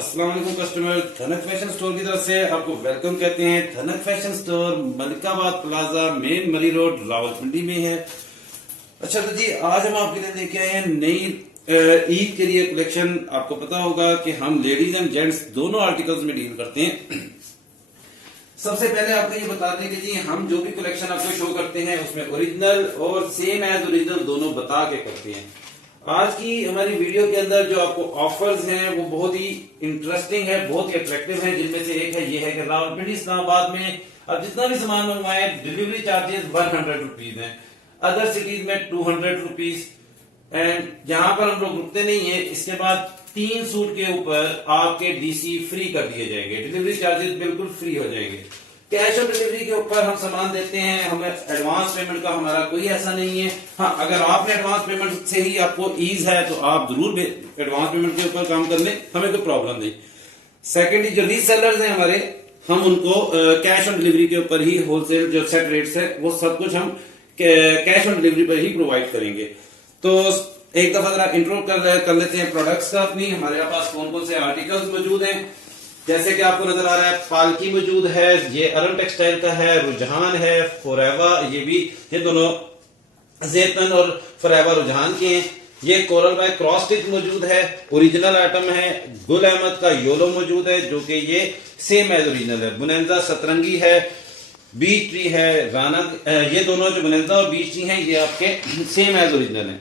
अस्सलाम वालेकुम कस्टमर, धनक फैशन स्टोर की तरफ से आपको वेलकम कहते हैं। धनक फैशन स्टोर मलिकाबाद प्लाजा मेन मरी रोड रावलपिंडी में है। अच्छा तो जी, आज हम आपके लिए लेके आए हैं नई ईद के लिए कलेक्शन। आपको पता होगा कि हम लेडीज एंड जेंट्स दोनों आर्टिकल्स में डील करते हैं। सबसे पहले आपको ये बता दें कि जी हम जो भी कलेक्शन आपको शो करते हैं उसमें ओरिजिनल और सेम एज ओरिजिनल दोनों बता के करते हैं। आज की हमारी वीडियो के अंदर जो आपको ऑफर्स हैं वो बहुत ही इंटरेस्टिंग है, बहुत ही अट्रैक्टिव है। जिनमें से एक है ये है कि रावलपिंडी इस्लामाबाद में अब जितना भी सामान मंगवाए डिलीवरी चार्जेस 100 रुपीज है, अदर सिटीज में 200 रुपीज। एंड यहाँ पर हम लोग रुकते नहीं है, इसके बाद 3 सूट के ऊपर आपके डीसी फ्री कर दिए जाएंगे, डिलीवरी चार्जेस बिल्कुल फ्री हो जाएंगे। कैश ऑन डिलीवरी के ऊपर हम सामान देते हैं, हमें एडवांस पेमेंट का हमारा कोई ऐसा नहीं है। हाँ, अगर आपने एडवांस पेमेंट से ही आपको ईज है तो आप जरूर एडवांस पेमेंट के ऊपर काम कर लें, हमें कोई प्रॉब्लम नहीं। सेकेंडली जो रीसेलर्स हैं हमारे, हम उनको कैश ऑन डिलीवरी के ऊपर ही होलसेल जो सेट रेट्स है वो सब कुछ हम कैश ऑन डिलीवरी पर ही प्रोवाइड करेंगे। तो एक दफा जरा इंट्रो कर लेते हैं प्रोडक्ट्स का अपनी। हमारे पास कौन कौन से आर्टिकल्स मौजूद हैं, जैसे कि आपको नजर आ रहा है पालकी मौजूद है, ये अरुण टेक्सटाइल का है, रुझान है, फॉरएवर, ये दोनों जेतन और फॉरएवर रुझान के हैं। ये कोरल बाय क्रॉस स्टिच मौजूद है, ओरिजिनल आइटम है। गुल अहमद का योलो मौजूद है जो कि ये सेम एज ओरिजिनल है। बुनंजा सतरंगी है, बीच ट्री है, राना, ये दोनों जो बुनंजा और बीच ट्री हैं ये आपके सेम एज ओरिजिनल है।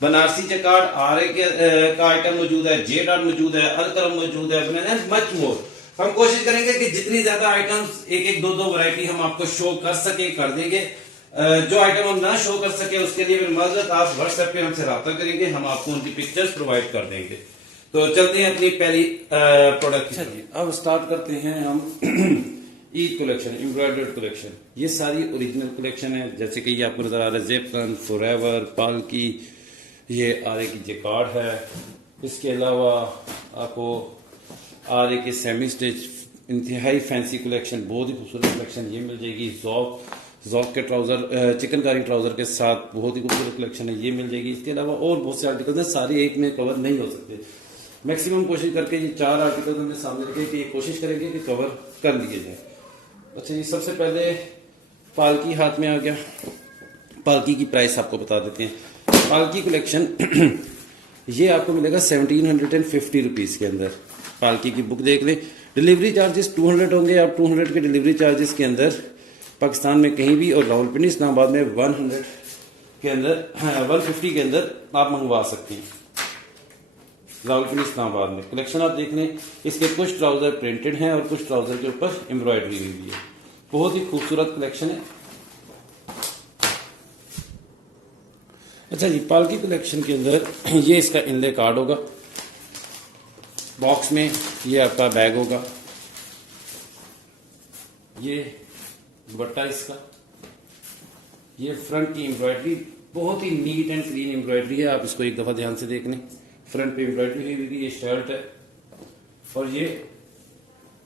बनारसी चकार्ड आरे का आइटम मौजूद है, जे डॉट मौजूद है, अलकरम मौजूद है, मच मोर। हम कोशिश करेंगे कि जितनी ज्यादा आइटम्स एक दो वैरायटी हम आपको शो कर सके कर देंगे। जो आइटम हम ना शो कर सके उसके लिए माजरत, आप व्हाट्सएप पे हमसे रब्ता करेंगे, हम आपको उनकी पिक्चर्स प्रोवाइड कर देंगे। तो चलते हैं अपनी पहली प्रोडक्ट। अब स्टार्ट करते हैं हम ईद कलेक्शन, एम्ब्रॉयडर्ड कलेक्शन। ये सारी ओरिजिनल कलेक्शन है, जैसे कि ये आपको नजर आ रहा है जेपन, फॉरएवर, पालकी, ये आरे की जेकार्ड है। इसके अलावा आपको आरे के सेमी स्टिच इंतहाई फैंसी कलेक्शन, बहुत ही खूबसूरत कलेक्शन ये मिल जाएगी। जॉक के ट्राउजर, चिकनकारी ट्राउजर के साथ बहुत ही खूबसूरत कलेक्शन है, ये मिल जाएगी। इसके अलावा और बहुत से आर्टिकल्स हैं, सारे एक में कवर नहीं हो सकते। मैक्सिमम कोशिश करके ये 4 आर्टिकल हमने सामने रखे कि ये कोशिश करेंगे कि कवर कर लिए जाए। अच्छा जी, सबसे पहले पालकी हाथ में आ गया। पालकी की प्राइस आपको बता देते हैं। पालकी कलेक्शन ये आपको मिलेगा 1750 रुपीज के अंदर। पालकी की बुक देख लें। डिलीवरी चार्जेस 200 होंगे। आप 200 के डिलीवरी चार्जेस के अंदर पाकिस्तान में कहीं भी और रावलपिंडी इस्लामाबाद में 100 के अंदर 150 के अंदर आप मंगवा सकते हैं। रावलपिंडी इस्लामाबाद में कलेक्शन आप देख लें। इसके कुछ ट्राउजर प्रिंटेड हैं और कुछ ट्राउजर के ऊपर एम्ब्रॉयडरी हुई है। बहुत ही खूबसूरत कलेक्शन है। अच्छा जी, पालकी कलेक्शन के अंदर ये इसका इनले कार्ड होगा, बॉक्स में ये आपका बैग होगा, ये दुपट्टा इसका, ये फ्रंट की एम्ब्रॉयडरी बहुत ही नीट एंड क्लीन एम्ब्रॉयडरी है। आप इसको एक दफा ध्यान से देख लें। फ्रंट पे एम्ब्रॉयडरी हुई हुई, ये शर्ट है और ये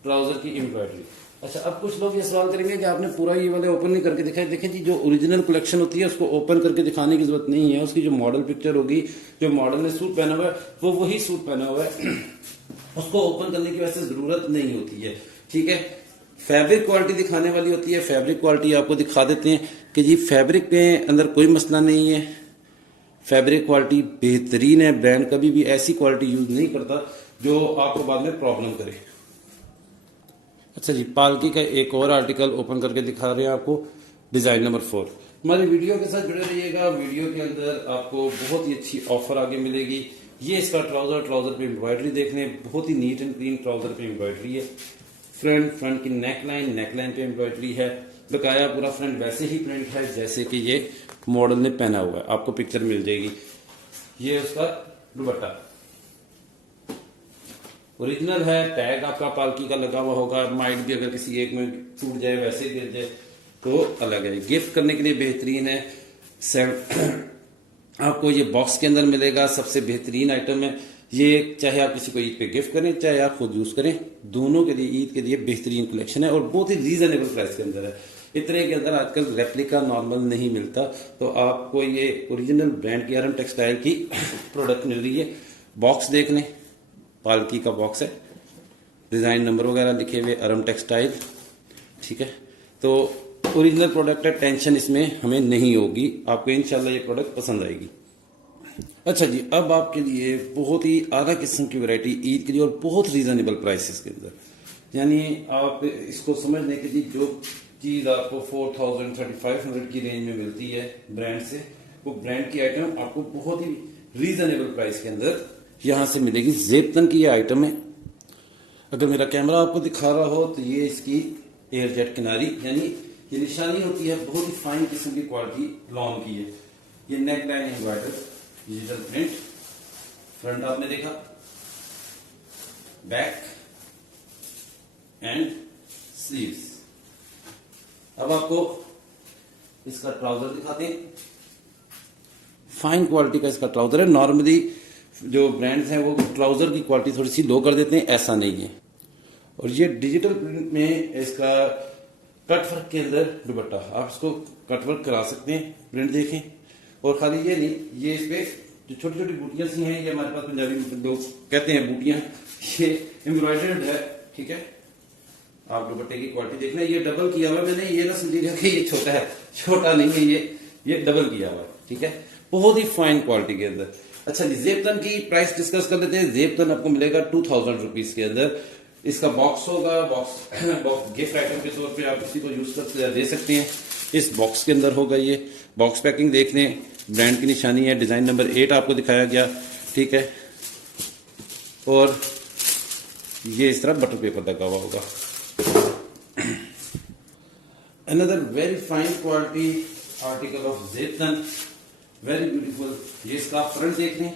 ट्राउजर की एम्ब्रॉयडरी। अच्छा, अब कुछ लोग ये सवाल करेंगे कि आपने पूरा ये वाले ओपन नहीं करके दिखाया। देखें जी, जो ओरिजिनल कलेक्शन होती है उसको ओपन करके दिखाने की जरूरत नहीं है। उसकी जो मॉडल पिक्चर होगी, जो मॉडल ने सूट पहना हुआ है वो वही सूट पहना हुआ है, उसको ओपन करने की वैसे जरूरत नहीं होती है। ठीक है, फैब्रिक क्वालिटी दिखाने वाली होती है। फैब्रिक क्वालिटी आपको दिखा देते हैं कि जी फैब्रिक के अंदर कोई मसला नहीं है, फैब्रिक क्वालिटी बेहतरीन है। ब्रांड कभी भी ऐसी क्वालिटी यूज नहीं करता जो आपको बाद में प्रॉब्लम करे। अच्छा जी, पालकी का एक और आर्टिकल ओपन करके दिखा रहे हैं आपको, डिजाइन नंबर 4। हमारी वीडियो के साथ जुड़े रहिएगा। वीडियो के अंदर आपको बहुत ही अच्छी ऑफर आगे मिलेगी। ये इसका ट्राउजर पे एम्ब्रॉयडरी देख लें, बहुत ही नीट एंड क्लीन ट्राउजर पे एम्ब्रॉयडरी है। फ्रंट की नेकलाइन पे एम्ब्रॉयडरी है। बकाया पूरा फ्रंट वैसे ही प्रिंट है जैसे कि ये मॉडल ने पहना हुआ है, आपको पिक्चर मिल जाएगी। ये उसका दुपट्टा ओरिजिनल है, टैग आपका पालकी का लगा हुआ होगा। माइट भी अगर किसी एक में टूट जाए, वैसे गिर जाए तो अलग है। गिफ्ट करने के लिए बेहतरीन है। आपको ये बॉक्स के अंदर मिलेगा, सबसे बेहतरीन आइटम है ये। चाहे आप किसी को ईद पे गिफ्ट करें, चाहे आप खुद यूज करें, दोनों के लिए ईद के लिए बेहतरीन कलेक्शन है और बहुत ही रीजनेबल प्राइस के अंदर है। इतने के अंदर आजकल रेप्लिका नॉर्मल नहीं मिलता, तो आपको ये ओरिजिनल ब्रांड की अरुण टेक्सटाइल की प्रोडक्ट मिल रही है। बॉक्स देख लें, पालकी का बॉक्स है, डिज़ाइन नंबर वगैरह लिखे हुए, अरम टेक्सटाइल। ठीक है, तो ओरिजिनल प्रोडक्ट है, टेंशन इसमें हमें नहीं होगी, आपको इंशाल्लाह ये प्रोडक्ट पसंद आएगी। अच्छा जी, अब आपके लिए बहुत ही आला किस्म की वैरायटी ईद के लिए और बहुत रीजनेबल प्राइसेस के अंदर, यानी आप इसको समझ लें कि जी जो चीज़ आपको 4000 3500 की रेंज में मिलती है ब्रांड से, वो ब्रांड की आइटम आपको बहुत ही रीजनेबल प्राइस के अंदर यहां से मिलेगी। जेबतन की ये आइटम है। अगर मेरा कैमरा आपको दिखा रहा हो तो ये इसकी एयर जेट किनारी, यानी ये निशानी होती है, बहुत ही फाइन किस्म की क्वालिटी लॉन्ग की है। ये neck line embroider digital print, front आपने देखा, बैक एंड स्लीव्स। अब आपको इसका ट्राउजर दिखाते हैं। फाइन क्वालिटी का इसका ट्राउजर है। नॉर्मली जो ब्रांड्स हैं वो ट्राउजर की क्वालिटी थोड़ी सी लो कर देते हैं, ऐसा नहीं है। और ये डिजिटल प्रिंट में इसका कटवर्क के अंदर दुपट्टा, आप इसको कटवर्क करा सकते हैं, प्रिंट देखें। और खाली ये नहीं, ये इस पे जो छोटी छोटी बूटियां सी हैं, ये हमारे पास पंजाबी में लोग कहते हैं बूटियां, ये एम्ब्रॉयडर्ड है। ठीक है, आप दुपट्टे की क्वालिटी देखना, ये डबल किया हुआ है। मैंने ये ना समझिएगा कि ये छोटा है, छोटा नहीं है, ये डबल किया हुआ है। ठीक है, बहुत ही फाइन क्वालिटी के अंदर। अच्छा जी, जेबतन की प्राइस डिस्कस कर लेते हैं। जेबतन आपको मिलेगा 2000 रुपीज के अंदर। इसका बॉक्स होगा, बॉक्स गिफ्ट आइटम के तौर पे आप किसी को यूज कर दे सकते हैं। इस बॉक्स के अंदर होगा ये बॉक्स पैकिंग, देख लें, ब्रांड की निशानी है, डिजाइन नंबर 8 आपको दिखाया गया। ठीक है, और ये इस तरह बटर पेपर लगा हुआ होगा। Another very fine quality article of जेबतन, वेरी ब्यूटीफुल। ये इसका फ्रंट देख लें,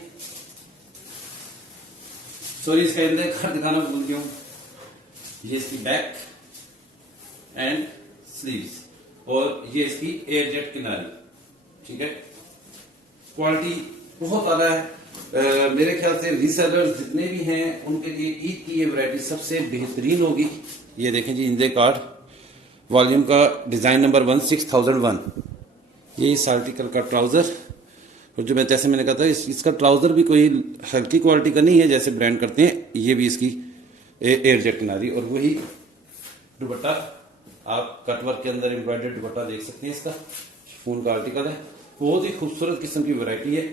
सॉरी इसका अंदर का दिखाना भूल गया हूं। ये इसकी बैक एंड स्लीव्स, और ये इसकी एयर जेट किनारी। ठीक है, क्वालिटी बहुत आला है। मेरे ख्याल से रीसेलर जितने भी हैं उनके लिए ईद की ये वैरायटी सबसे बेहतरीन होगी। ये देखें जी, इंदे कार्ड वॉल्यूम का डिजाइन नंबर 16001। ये इस आर्टिकल का ट्राउजर, और जो जैसे मैंने कहा था इसका ट्राउजर भी कोई हल्की क्वालिटी का नहीं है जैसे ब्रांड करते हैं। ये भी इसकी एयर जेट किनारी, और वही दुपट्टा आप कटवर्क के अंदर एम्ब्रॉयडर्ड दुपट्टा देख सकते हैं। इसका शिफॉन का आर्टिकल है, बहुत ही खूबसूरत किस्म की वैरायटी है।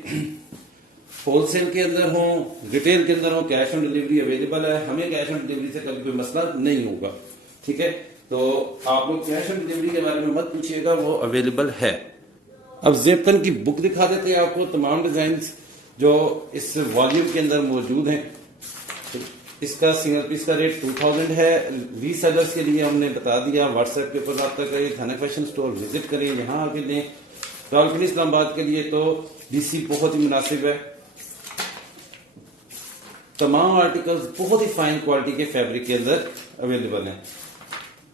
होलसेल के अंदर हो, रिटेल के अंदर हो, कैश ऑन डिलीवरी अवेलेबल है। हमें कैश ऑन डिलीवरी से कभी कोई मसला नहीं होगा। ठीक है, तो आप लोग कैश ऑन डिलीवरी के बारे में मत पूछिएगा, वो अवेलेबल है। अब जेबतन की बुक दिखा देते हैं आपको, तमाम डिजाइन जो इस वॉल्यूम के अंदर मौजूद हैं। इसका सिंगल पीस का रेट 2000 है। रीसेलर्स के लिए हमने बता दिया, व्हाट्सएप के ऊपर रब्ता करें, धनक फैशन स्टोर विजिट करें, यहाँ आके लें। रावलपिंडी इस्लामाबाद के लिए तो डीसी बहुत ही मुनासिब है। तमाम आर्टिकल्स बहुत ही फाइन क्वालिटी के फैब्रिक के अंदर अवेलेबल हैं।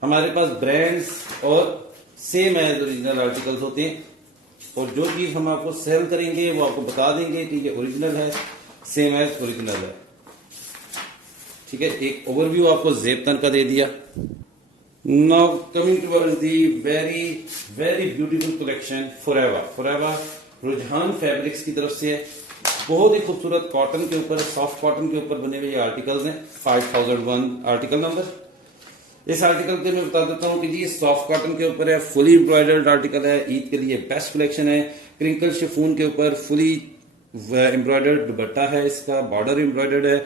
हमारे पास ब्रांड्स और सेम एज ओरिजिनल आर्टिकल्स होते हैं, और जो चीज हम आपको सेल करेंगे वो आपको बता देंगे कि ये ओरिजिनल है, सेम एज ओरिजिनल है। ठीक है, एक ओवरव्यू आपको जेबतन का दे दिया। Now coming towards the very very beautiful collection forever रुझान फैब्रिक्स की तरफ से है। बहुत ही खूबसूरत कॉटन के ऊपर, सॉफ्ट कॉटन के ऊपर बने हुए ये आर्टिकल्स हैं। 5001 आर्टिकल नंबर। इस आर्टिकल के मैं बता देता हूं कि जी सॉफ्ट कॉटन के ऊपर है, फुली एम्ब्रॉयडर्ड आर्टिकल है, ईद के लिए बेस्ट कलेक्शन है। क्रिंकल शिफॉन के ऊपर फुली एम्ब्रॉयडर्ड दुपट्टा है, इसका बॉर्डर एम्ब्रॉयडर्ड है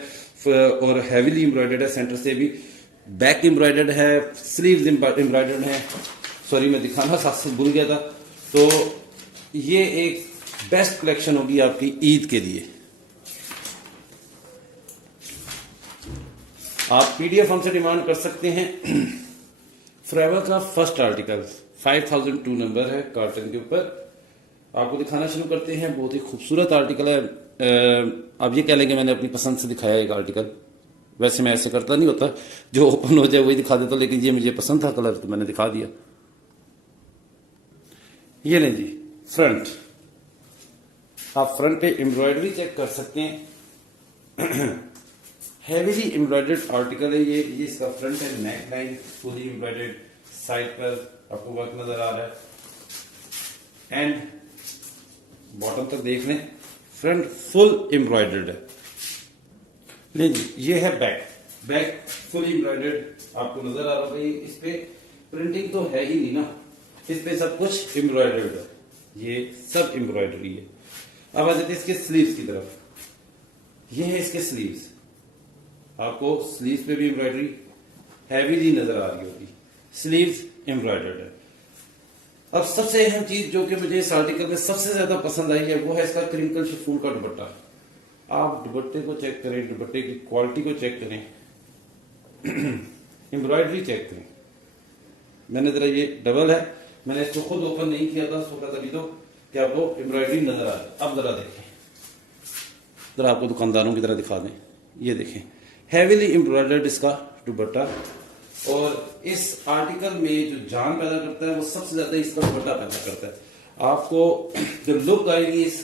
और हैवीली एम्ब्रॉयडर्ड है, सेंटर से भी। बैक एम्ब्रॉयडर्ड है, स्लीव्स एम्ब्रॉयडर्ड है। सॉरी मैं दिखाना साथ से भूल गया था। तो ये एक बेस्ट कलेक्शन होगी आपकी ईद के लिए। आप पीडीएफ हमसे डिमांड कर सकते हैं। फॉरएवर का फर्स्ट आर्टिकल 5002 नंबर है, कॉटन के ऊपर। आपको दिखाना शुरू करते हैं। बहुत ही खूबसूरत आर्टिकल है। आप ये कह लेंगे मैंने अपनी पसंद से दिखाया एक आर्टिकल, वैसे मैं ऐसे करता नहीं होता, जो ओपन हो जाए वही दिखा देता, लेकिन ये मुझे पसंद था कलर तो मैंने दिखा दिया। ये लें जी फ्रंट, आप फ्रंट पे एम्ब्रॉयडरी चेक कर सकते हैं। हैवीली एम्ब्रॉयडर्ड आर्टिकल है ये इसका फ्रंट है, neck line fully embroidered, side पर आपको वर्क नजर आ रहा है, एंड बॉटम तक देख लें, फ्रंट फुल एम्ब्रॉयडर्ड है। जी ये है बैक। बैक फुली एम्ब्रॉयडर्ड आपको नजर आ रहा है। इस पे प्रिंटिंग तो है ही नहीं ना, इस पे सब कुछ एम्ब्रॉयडर्ड है, ये सब एम्ब्रॉयडरी है। अब आ जाते हैं इसके स्लीव्स की तरफ। ये है इसके स्लीव्स, आपको स्लीव्स पे भी एम्ब्रॉयडरी हैवीली नजर आ रही होगी, स्लीव्स एम्ब्रॉयडर्ड है। अब सबसे अहम चीज जो कि मुझे इस आर्टिकल में सबसे ज्यादा पसंद आई है वो है इसका क्रिंकल शिफॉन का दुपट्टा। आप दुपट्टे को चेक करें, दुपट्टे की क्वालिटी को चेक करें, एम्ब्रॉयडरी चेक करें। मैंने जरा ये डबल है, मैंने इसको खुद ओपन नहीं किया था सोचा तभी तो कि आपको एम्ब्रॉयडरी नजर आ रही। अब जरा देखें, जरा आपको दुकानदारों की तरह दिखा दें, ये देखें हैवीली एम्ब्रॉयडर्ड इसका दुपट्टा। और इस आर्टिकल में जो जान पैदा करता है वो सबसे ज्यादा इसका दुपट्टा पैदा करता है। आपको जो लुक आएगी इस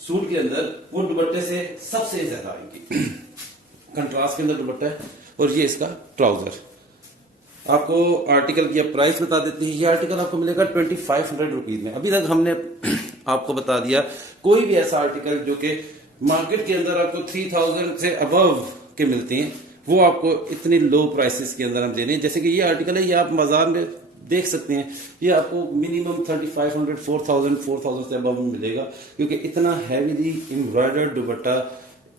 सूट के अंदर वो दुपट्टे से सबसे ज्यादा आएगी। कंट्रास्ट के अंदर दुपट्टा है और ये इसका ट्राउजर। आपको आर्टिकल की प्राइस बता देते हैं। ये आर्टिकल आपको मिलेगा 2500 रुपीज में। अभी तक हमने आपको बता दिया कोई भी ऐसा आर्टिकल जो कि मार्केट के अंदर आपको 3000 से अबव के मिलते हैं वो आपको इतनी लो प्राइसेस के अंदर हम दे रहे हैं। जैसे कि ये आर्टिकल है, ये आप बाजार में देख सकते हैं, ये आपको मिनिमम 3500 4000 से अबव मिलेगा, क्योंकि इतना हैवीली एम्ब्रॉयडर्ड दुपट्टा,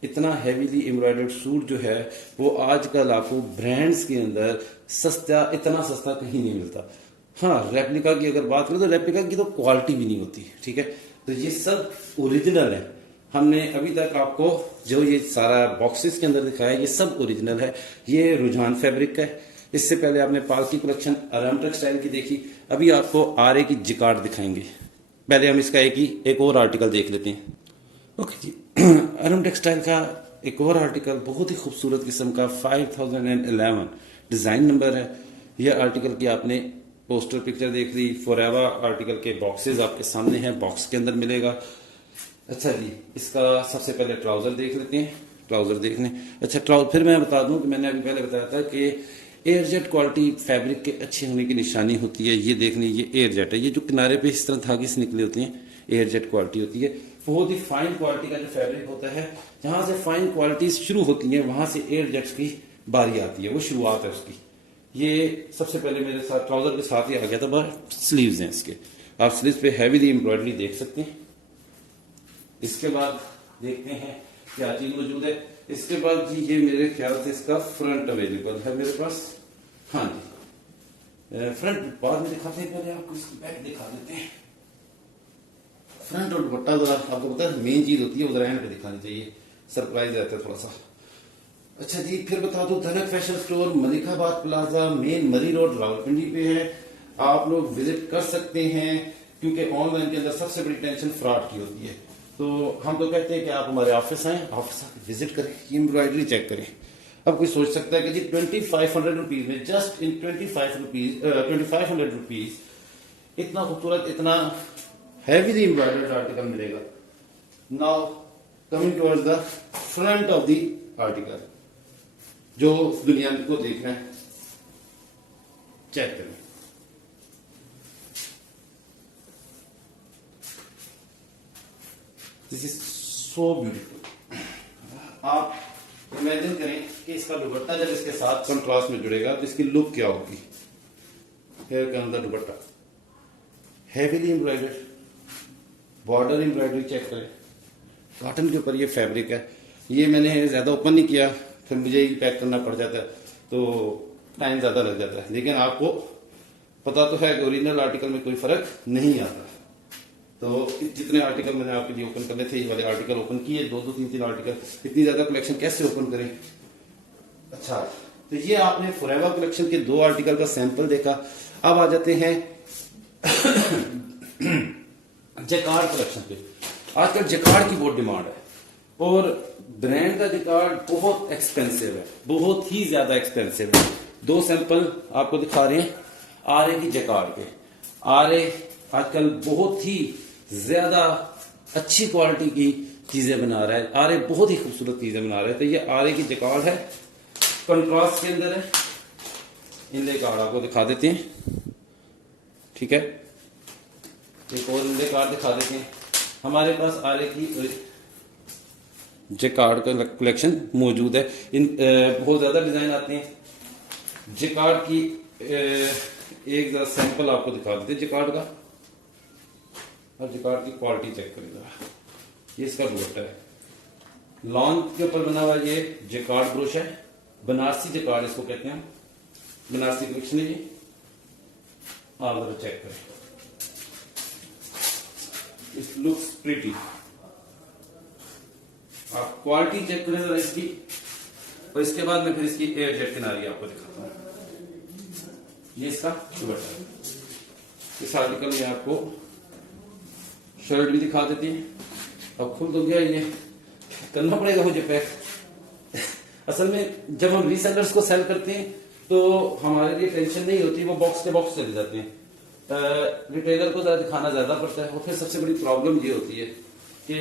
इतना हैवीली एम्ब्रॉयडर्ड सूट जो है वो आजकल आपको ब्रांड्स के अंदर इतना सस्ता कहीं नहीं मिलता। हाँ, रेप्लिका की अगर बात करें तो रेप्लिका की तो क्वालिटी भी नहीं होती, ठीक है। तो ये सब ओरिजिनल है। हमने अभी तक आपको जो ये सारा बॉक्सेस के अंदर दिखाया ये सब ओरिजिनल है। ये रुझान फैब्रिक का है। इससे पहले आपने पालकी कलेक्शन आराम टेक्सटाइल की देखी, अभी आपको आरे की जिकार्ड दिखाएंगे। पहले हम इसका एक और आर्टिकल देख लेते हैं। ओके जी, आराम टेक्सटाइल का एक और आर्टिकल बहुत ही खूबसूरत किस्म का 5011 डिजाइन नंबर है। यह आर्टिकल की आपने पोस्टर पिक्चर देख ली। फॉरएवर आर्टिकल के बॉक्सेस आपके सामने हैं, बॉक्स के अंदर मिलेगा। अच्छा जी, इसका सबसे पहले ट्राउजर देख लेते हैं। ट्राउजर देखने अच्छा ट्राउजर फिर मैं बता दूं कि मैंने अभी पहले बताया था कि एयरजेट क्वालिटी फैब्रिक के अच्छे होने की निशानी होती है। ये देखने, ये एयरजेट है, ये जो किनारे पे इस तरह धागे से निकले होते हैं एयरजेट क्वालिटी होती है। बहुत ही फाइन क्वालिटी का जो फैब्रिक होता है, जहां से फाइन क्वालिटी शुरू होती है वहां से एयरजेट्स की बारी आती है, वो शुरुआत है उसकी। ये सबसे पहले मेरे साथ ट्राउजर के साथ ही आ गया था। स्लीव्स हैं इसके, आप स्लीव्स पे हैवीली एम्ब्रॉयडरी देख सकते हैं। इसके बाद देखते हैं क्या चीज मौजूद है। इसके बाद जी ये मेरे ख्याल से इसका फ्रंट अवेलेबल है मेरे पास। हाँ जी, फ्रंट बाद में दिखाते हैं, पहले आपको इसकी बैक दिखा देते हैं। फ्रंट और दुपट्टा जरा आपको पता है मेन चीज होती है, उधर एंड पे दिखानी चाहिए, सरप्राइज रहता है थोड़ा सा। अच्छा जी, फिर बता दो धनक फैशन स्टोर मलिकाबाद प्लाजा मेन मरी रोड रावलपिंडी पे है। आप लोग विजिट कर सकते हैं, क्योंकि ऑनलाइन के अंदर सबसे बड़ी टेंशन फ्रॉड की होती है। तो हम तो कहते हैं कि आप हमारे ऑफिस आए, ऑफिस आके विजिट करें, एम्ब्रॉयडरी चेक करें। अब कोई सोच सकता है कि जी 2500 रुपीज में, जस्ट इन 2500 रुपीज इतना खूबसूरत, इतना हैवीली एम्ब्रॉयडर्ड आर्टिकल मिलेगा। Now coming towards the front of the article, जो दुनिया को देखना है चेक करें। This is so beautiful. आप इमेजिन करें कि इसका दुपट्टा जब इसके साथ कंट्रास्ट में जुड़ेगा तो इसकी लुक क्या होगी। हेयर के अंदर dupatta heavily embroidered, border embroidery check करें। कॉटन के ऊपर ये फैब्रिक है। ये मैंने ज्यादा ओपन नहीं किया, फिर मुझे ही पैक करना पड़ जाता है तो टाइम ज्यादा लग जाता है। लेकिन आपको पता तो है कि ओरिजिनल आर्टिकल में कोई फर्क नहीं आता। तो जितने आर्टिकल मैंने आपके लिए ओपन करने थे, ये वाले आर्टिकल ओपन किए, 2-3 आर्टिकल, इतनी ज्यादा कलेक्शन कैसे ओपन करें। अच्छा, तो ये आपने फॉरएवर कलेक्शन के 2 आर्टिकल का सैंपल देखा। अब आ जाते हैं जैकार्ड कलेक्शन पे। आजकल जैकार्ड की बहुत डिमांड है और ब्रांड का जैकार्ड बहुत एक्सपेंसिव है, बहुत ही ज्यादा एक्सपेंसिव है। 2 सैंपल आपको दिखा रहे हैं आरे की जैकार्ड पे। आरे आजकल बहुत ही ज्यादा अच्छी क्वालिटी की चीजें बना रहा है। आरे बहुत ही खूबसूरत चीजें बना रहे हैं। तो ये आरे की जैकार्ड है, कंट्रास्ट के अंदर है। इनले कार्ड आपको दिखा देते हैं, ठीक है। एक और इनले कार्ड दिखा देते हैं। हमारे पास आरे की जेकार्ड का कलेक्शन मौजूद है। इन बहुत ज्यादा डिजाइन आते हैं। जेकार्ड की एक जरा सैंपल आपको दिखा देते हैं जेकार्ड का, और जेकार्ड की क्वालिटी चेक करेगा। ये इसका दुपट्टा है, लॉन के ऊपर बना हुआ ये जेकार्ड ब्रोश है, बनारसी जेकार्ड इसको कहते हैं, बनारसी कलेक्शन है ये। आप जरा चेक करें, इट लुक्स प्रीटी। आप क्वालिटी चेक करें जरा इसकी, और इसके बाद मैं फिर इसकी एयर जेट किनारी आपको दिखाता हूं। ये इसका दुपट्टा। इस आर्टिकल में आपको शर्ट भी दिखा देती है। अब खुल तो गया, ये करना पड़ेगा मुझे पैक। असल में जब हम रीसेलर्स को सेल करते हैं तो हमारे लिए टेंशन नहीं होती, वो बॉक्स के बॉक्स चले जाते हैं। रिटेलर को जरा दिखाना ज्यादा पड़ता है, और फिर सबसे बड़ी प्रॉब्लम ये होती है कि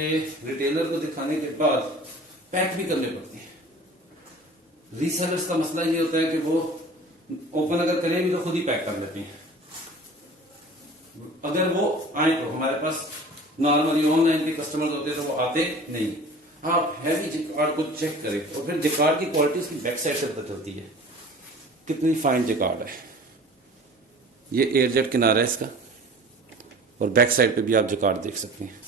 रिटेलर को दिखाने के बाद पैक भी करने पड़ते हैं। रीसेलर्स का मसला ये होता है कि वो ओपन अगर करें भी तो खुद ही पैक कर लेते हैं। अगर वो आए तो हमारे पास नॉर्मली ऑनलाइन के कस्टमर होते हैं तो वो आते नहीं। आप हैवी जेकार्ड को चेक करें, और फिर जेकार्ड की क्वालिटी उसकी बैक साइड से पता चलती है कितनी फाइन जेकार्ड है। ये एयर जेट किनारा है इसका, और बैक साइड पे भी आप जेकार्ड देख सकते हैं।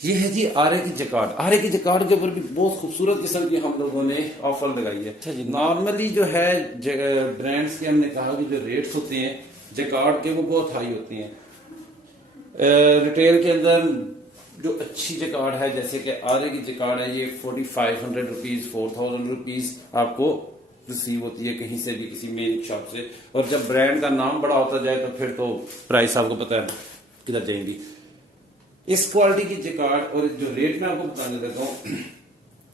ये है जी आरे की जेकार्ड। आरे की जेकार्ड के ऊपर भी बहुत खूबसूरत किस्म की हम लोगों ने ऑफर लगाई है। अच्छा जी, नॉर्मली जो है ब्रांड्स के हमने कहा कि जो रेट्स होते हैं जेकार्ड के वो बहुत हाई होते हैं। रिटेल के अंदर जो अच्छी जेकार्ड है, जैसे कि आरे की जेकार्ड है, ये 4500 रुपीज 4000 रुपीज आपको रिसीव होती है कहीं से भी, किसी मेन शॉप से। और जब ब्रांड का नाम बड़ा होता जाए तो फिर तो प्राइस आपको पता है किधर जाएंगी। इस क्वालिटी की जेकार्ड और जो रेट में आपको बताने लगा हूं,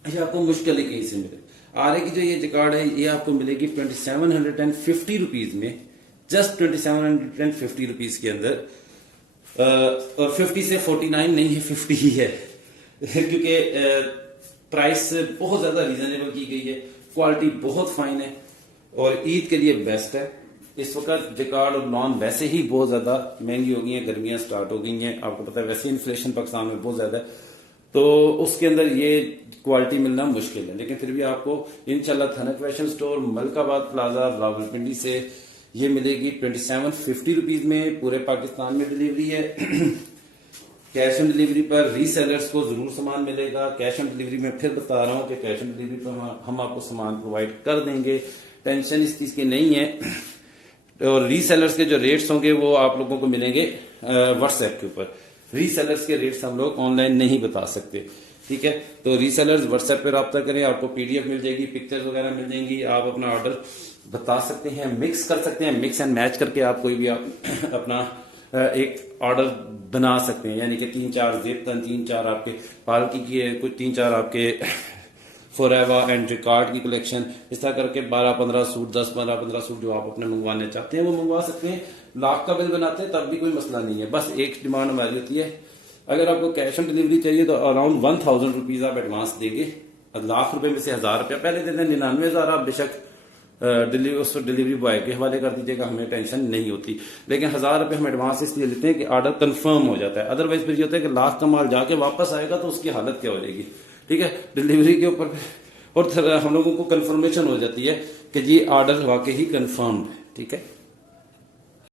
ये आपको मुश्किल ही कहीं से मिले। आरे की जो ये जेकार्ड है ये आपको मिलेगी 2750 रुपीज में, जस्ट 2750 रुपीज के अंदर। और 50 से 49 नहीं है, 50 ही है क्योंकि प्राइस बहुत ज्यादा रीजनेबल की गई है, क्वालिटी बहुत फाइन है, और ईद के लिए बेस्ट है। इस वक्त जेकार्ड और लॉन वैसे ही बहुत ज्यादा महंगी हो गई हैं, गर्मियां स्टार्ट हो गई हैं, आपको पता है वैसे इन्फ्लेशन पाकिस्तान में बहुत ज्यादा है, तो उसके अंदर ये क्वालिटी मिलना मुश्किल है। लेकिन फिर भी आपको इंशाल्लाह Thanak fashion store Malkabad plaza Rawalpindi से ये मिलेगी 2750 रुपीज में। पूरे पाकिस्तान में डिलीवरी है। कैश ऑन डिलीवरी पर रीसेलर्स को जरूर सामान मिलेगा। कैश ऑन डिलीवरी में फिर बता रहा हूं कि कैश ऑन डिलीवरी पर हम आपको सामान प्रोवाइड कर देंगे, टेंशन इस चीज की नहीं है। और रीसेलर्स के जो रेट्स होंगे वो आप लोगों को मिलेंगे व्हाट्सएप के ऊपर। रीसेलर्स के रेट्स हम लोग ऑनलाइन नहीं बता सकते, ठीक है। तो रीसेलर्स व्हाट्सएप पे रब्ता करें, आपको पीडीएफ मिल जाएगी, पिक्चर्स वगैरह मिल जाएंगी, आप अपना ऑर्डर बता सकते हैं, मिक्स कर सकते हैं, मिक्स एंड मैच करके आप कोई भी आप अपना एक ऑर्डर बना सकते हैं। यानी कि 3-4 जेबतन, 3-4 आपके पालकी की, कुछ 3-4 आपके फॉरएवा एंड जेकार्ड की कलेक्शन, इस तरह करके 12-15 सूट, 10-12-15 सूट जो आप अपने मंगवाने चाहते हैं वो मंगवा सकते हैं। लाख का बिल बनाते हैं तब भी कोई मसला नहीं है। बस एक डिमांड हमारी होती है, अगर आपको कैश ऑन डिलीवरी चाहिए तो अराउंड 1000 रुपीज आप एडवांस देंगे। लाख रुपए में से 1000 रुपया पहले दे दें, 99,000 आप बेशक डिलीवरी बॉय के हवाले कर दीजिएगा, हमें टेंशन नहीं होती। लेकिन 1000 रुपए हम एडवांस इसलिए लेते हैं कि ऑर्डर कंफर्म हो जाता है। अदरवाइज फिर ये होता है कि लाख का माल जाके वापस आएगा तो उसकी हालत क्या हो जाएगी, ठीक है। डिलीवरी के ऊपर और हम लोगों को कंफर्मेशन हो जाती है कि जी ऑर्डर वाकई ही कंफर्म है, ठीक है।